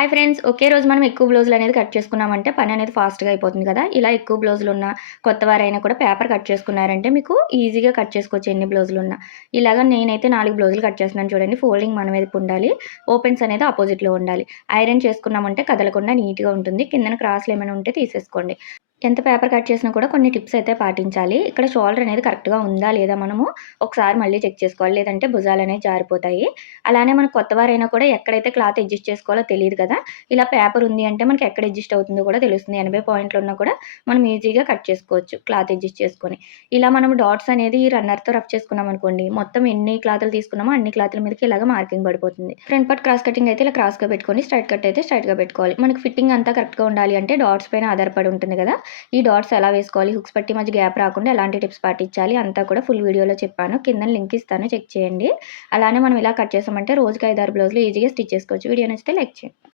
Hi friends ఒకే రోజు మనం ఎక్కువ బ్లౌజులు అనేది కట్ చేసుకున్నామంటే పని అనేది ఫాస్ట్గా అయిపోతుంది కదా. ఇలా ఎక్కువ బ్లౌజులు ఉన్న కొత్త వారైనా కూడా పేపర్ కట్ చేసుకున్నారంటే మీకు ఈజీగా కట్ చేసుకోవచ్చు ఎన్ని బ్లౌజులు ఉన్నా. ఇలాగ నేనైతే నాలుగు బ్లౌజులు కట్ చేస్తున్నాను చూడండి. ఫోల్డింగ్ మన వైపు ఉండాలి. ఓపెన్స్ అనేది ఆపోజిట్లో ఉండాలి. ఐరన్ చేసుకున్నామంటే కదలకుండా నీట్గా ఉంటుంది. కిందన క్రాస్లు ఏమైనా ఉంటే తీసేసుకోండి. ఎంత పేపర్ కట్ చేసినా కూడా కొన్ని టిప్స్ అయితే పాటించాలి. ఇక్కడ షోల్డర్ అనేది కరెక్ట్గా ఉందా లేదా మనము ఒకసారి మళ్ళీ చెక్ చేసుకోవాలి. లేదంటే భుజాలు అనేవి జారిపోతాయి. అలానే మనకు కొత్త వారైనా కూడా ఎక్కడైతే క్లాత్ అడ్జస్ట్ చేసుకోవాలో తెలియదు కదా ఇలా పేపర్ ఉంది అంటే మనకి ఎక్కడ అడ్జస్ట్ అవుతుందో కూడా తెలుస్తుంది. ఎనభై పాయింట్లు ఉన్నా కూడా మనం ఈజీగా కట్ చేసుకోవచ్చు క్లాత్ అడ్జస్ట్ చేసుకొని. ఇలా మనం డాట్స్ అనేది రన్నర్తో రఫ్ చేసుకున్నాం అనుకోండి మొత్తం ఎన్ని క్లాతులు తీసుకున్నామో అన్ని క్లాతుల మీదకి ఇలాగ మార్కింగ్ పడిపోతుంది. ఫ్రంట్ పార్ట్ క్రాస్ కటింగ్ అయితే ఇలా క్రాస్గా పెట్టుకొని స్ట్రైట్ కట్ అయితే స్ట్రైట్గా పెట్టుకోవాలి. మనకి ఫిట్టింగ్ అంతా కరెక్ట్గా ఉండాలి అంటే డాట్స్ పైన ఆధారపడి ఉంటుంది కదా ఈ డాట్స్ ఎలా వేసుకోవాలి హుక్స్ పట్టి మధ్య గ్యాప్ రాకుండా ఎలాంటి టిప్స్ పాటించాలి అంతా కూడా ఫుల్ వీడియోలో చెప్పాను. కింద లింక్ ఇస్తాను చెక్ చేయండి. అలానే మనం ఇలా కట్ చేసామంటే రోజుకి ఐదారు బ్లౌజులు ఈజీగా స్టిచ్ చేసుకోవచ్చు. వీడియో నచ్చితే లైక్ చేయండి.